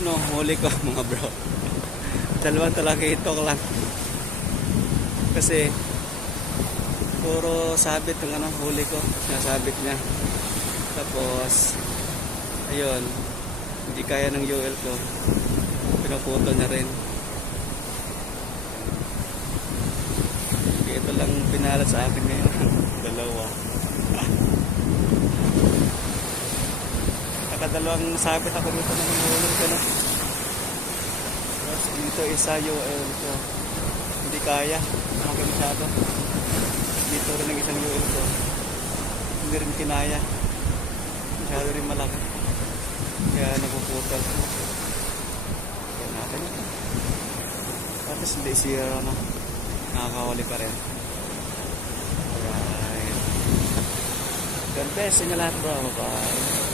Ayun o, huli ko mga bro. Dalawang talaga ito lang. Kasi puro sabit ng huli ko. Nasabit niya. Tapos ayun, hindi kaya ng UL ko. Pinaputol na rin. Ito lang pinalat sa akin ngayon. Dalawa. Nakadalawang sabit ako dito ng hulog ko, no? Tapos dito isa UL ko. Hindi kaya. Malaki masyado. Dito rin ang isang UL ko. Hindi rin kinaya. Masyado rin malaki. Kaya napuputol. Kaya natin ito. Tapos hindi sira na. Nakakawali pa rin. Alright. God bless sa inyo lahat bro. Bye bye.